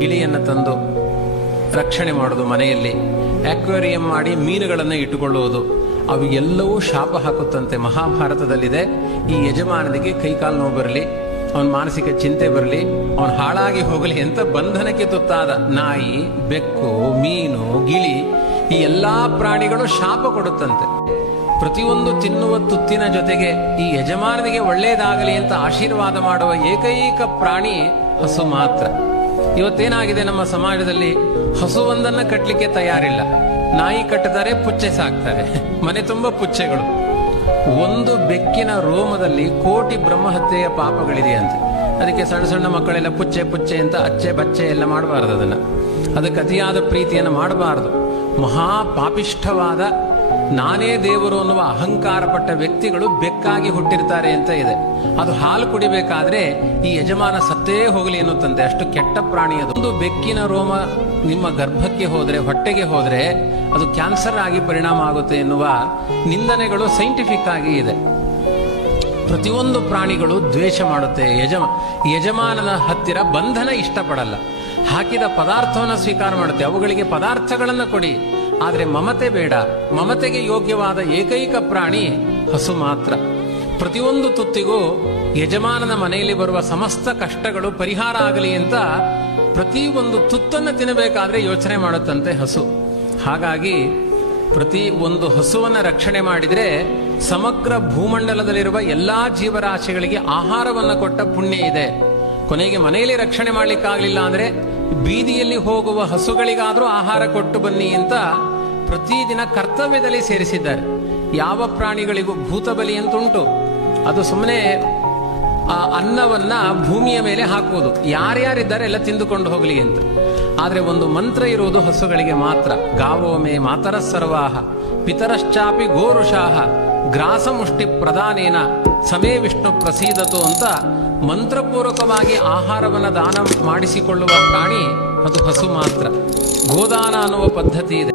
ಗಿಳಿಯನ್ನು ತಂದು ರಕ್ಷಣೆ ಮಾಡೋದು ಮನೆಯಲ್ಲಿ. ಅಕ್ವೇರಿಯಂ ಮಾಡಿ ಮೀನುಗಳನ್ನು ಇಟ್ಟುಕೊಳ್ಳುವುದು. ಅವು ಎಲ್ಲವೂ ಶಾಪ ಹಾಕುತ್ತಂತೆ. ಮಹಾಭಾರತದಲ್ಲಿದೆ. ಈ ಯಜಮಾನನಿಗೆ ಕೈಕಾಲು ನೋವು ಬರಲಿ, ಅವನ ಮಾನಸಿಕ ಚಿಂತೆ ಬರಲಿ, ಅವನು ಹಾಳಾಗಿ ಹೋಗಲಿ ಅಂತ ಬಂಧನಕ್ಕೆ ತುತ್ತಾದ ನಾಯಿ, ಬೆಕ್ಕು, ಮೀನು, ಗಿಳಿ, ಈ ಎಲ್ಲಾ ಪ್ರಾಣಿಗಳು ಶಾಪ ಕೊಡುತ್ತಂತೆ. ಪ್ರತಿಯೊಂದು ತಿನ್ನುವ ತುತ್ತಿನ ಜೊತೆಗೆ ಈ ಯಜಮಾನನಿಗೆ ಒಳ್ಳೆಯದಾಗಲಿ ಅಂತ ಆಶೀರ್ವಾದ ಮಾಡುವ ಏಕೈಕ ಪ್ರಾಣಿ ಹಸು ಮಾತ್ರ. ಇವತ್ತೇನಾಗಿದೆ ನಮ್ಮ ಸಮಾಜದಲ್ಲಿ? ಹಸುವೊಂದನ್ನು ಕಟ್ಟಲಿಕ್ಕೆ ತಯಾರಿಲ್ಲ. ನಾಯಿ ಕಟ್ಟಿದರೆ ಪುಚ್ಚೆ ಸಾಕ್ತಾರೆ. ಮನೆ ತುಂಬ ಪುಚ್ಚೆಗಳು. ಒಂದು ಬೆಕ್ಕಿನ ರೋಮದಲ್ಲಿ ಕೋಟಿ ಬ್ರಹ್ಮಹತ್ಯೆಯ ಪಾಪಗಳಿದೆಯಂತೆ ಅದಕ್ಕೆ ಸಣ್ಣ ಸಣ್ಣ ಮಕ್ಕಳೆಲ್ಲ ಪುಚ್ಚೆ ಪುಚ್ಚೆ ಅಂತ ಅಚ್ಚೆ ಬಚ್ಚೆ ಎಲ್ಲ ಮಾಡಬಾರ್ದು ಅದನ್ನ. ಅದಕ್ಕೆ ಅತಿಯಾದ ಪ್ರೀತಿಯನ್ನು ಮಾಡಬಾರದು. ಮಹಾ ಪಾಪಿಷ್ಠವಾದ ನಾನೇ ದೇವರು ಅನ್ನುವ ಅಹಂಕಾರ ಪಟ್ಟ ವ್ಯಕ್ತಿಗಳು ಬೆಕ್ಕಾಗಿ ಹುಟ್ಟಿರ್ತಾರೆ ಅಂತ ಇದೆ. ಅದು ಹಾಲು ಕುಡಿಬೇಕಾದ್ರೆ ಈ ಯಜಮಾನ ಸತ್ತೇ ಹೋಗಲಿ ಎನ್ನುತ್ತಂತೆ. ಅಷ್ಟು ಕೆಟ್ಟ ಪ್ರಾಣಿ ಒಂದು ಬೆಕ್ಕಿನ ರೋಮ ನಿಮ್ಮ ಗರ್ಭಕ್ಕೆ ಹೋದರೆ, ಹೊಟ್ಟೆಗೆ ಹೋದರೆ ಅದು ಕ್ಯಾನ್ಸರ್ ಆಗಿ ಪರಿಣಾಮ ಆಗುತ್ತೆ ಎನ್ನುವ ನಿಂದನೆಗಳು ಸೈಂಟಿಫಿಕ್ ಆಗಿ ಇದೆ. ಪ್ರತಿಯೊಂದು ಪ್ರಾಣಿಗಳು ದ್ವೇಷ ಮಾಡುತ್ತೆ. ಯಜಮ, ಯಜಮಾನನ ಹತ್ತಿರ ಬಂಧನ ಇಷ್ಟಪಡಲ್ಲ. ಹಾಕಿದ ಪದಾರ್ಥವನ್ನು ಸ್ವೀಕಾರ ಮಾಡುತ್ತೆ. ಅವುಗಳಿಗೆ ಪದಾರ್ಥಗಳನ್ನು ಕೊಡಿ. ಆದರೆ ಮಮತೆ ಬೇಡ. ಮಮತೆಗೆ ಯೋಗ್ಯವಾದ ಏಕೈಕ ಪ್ರಾಣಿ ಹಸು ಮಾತ್ರ. ಪ್ರತಿಯೊಂದು ತುತ್ತಿಗೂ ಯಜಮಾನನ ಮನೆಯಲ್ಲಿ ಬರುವ ಸಮಸ್ತ ಕಷ್ಟಗಳು ಪರಿಹಾರ ಆಗಲಿ ಅಂತ ಪ್ರತಿ ಒಂದು ತುತ್ತನ್ನು ತಿನ್ನಬೇಕಾದ್ರೆ ಯೋಚನೆ ಮಾಡುತ್ತಂತೆ ಹಸು. ಹಾಗಾಗಿ ಪ್ರತಿ ಒಂದು ಹಸುವನ್ನ ರಕ್ಷಣೆ ಮಾಡಿದ್ರೆ ಸಮಗ್ರ ಭೂಮಂಡಲದಲ್ಲಿರುವ ಎಲ್ಲಾ ಜೀವರಾಶಿಗಳಿಗೆ ಆಹಾರವನ್ನು ಕೊಟ್ಟ ಪುಣ್ಯ ಇದೆ. ಕೊನೆಗೆ ಮನೆಯಲ್ಲಿ ರಕ್ಷಣೆ ಮಾಡಲಿಕ್ಕಾಗಲಿಲ್ಲ ಅಂದ್ರೆ ಬೀದಿಯಲ್ಲಿ ಹೋಗುವ ಹಸುಗಳಿಗಾದರೂ ಆಹಾರ ಕೊಟ್ಟು ಬನ್ನಿ ಅಂತ ಪ್ರತಿದಿನ ಕರ್ತವ್ಯದಲ್ಲಿ ಸೇರಿಸಿದ್ದಾರೆ. ಯಾವ ಪ್ರಾಣಿಗಳಿಗೂ ಭೂತ ಬಲಿ ಅಂತ ಉಂಟು ಅದು ಸುಮ್ಮನೆ ಆ, ಅನ್ನವನ್ನ ಭೂಮಿಯ ಮೇಲೆ ಹಾಕುವುದು. ಯಾರ್ಯಾರಿದ್ದಾರೆ ಎಲ್ಲ ತಿಂದುಕೊಂಡು ಹೋಗಲಿ ಅಂತ. ಆದರೆ ಒಂದು ಮಂತ್ರ ಇರುವುದು ಹಸುಗಳಿಗೆ ಮಾತ್ರ. ಗಾವೋಮೆ ಮಾತರ ಸರ್ವಾಹ. ಪಿತರಶ್ಚಾಪಿ ಗೋರುಷಾಹ. ಗ್ರಾಸ ಮುಷ್ಟಿ ಪ್ರಧಾನೇನ ಸಮೇ ವಿಷ್ಣು ಪ್ರಸೀದತು ಅಂತ ಮಂತ್ರಪೂರ್ವಕವಾಗಿ ಆಹಾರವನ್ನು ದಾನ ಮಾಡಿಸಿಕೊಳ್ಳುವ ಪ್ರಾಣಿ ಅದು ಹಸು ಮಾತ್ರ. ಗೋದಾನ ಅನ್ನುವ ಪದ್ಧತಿ ಇದೆ.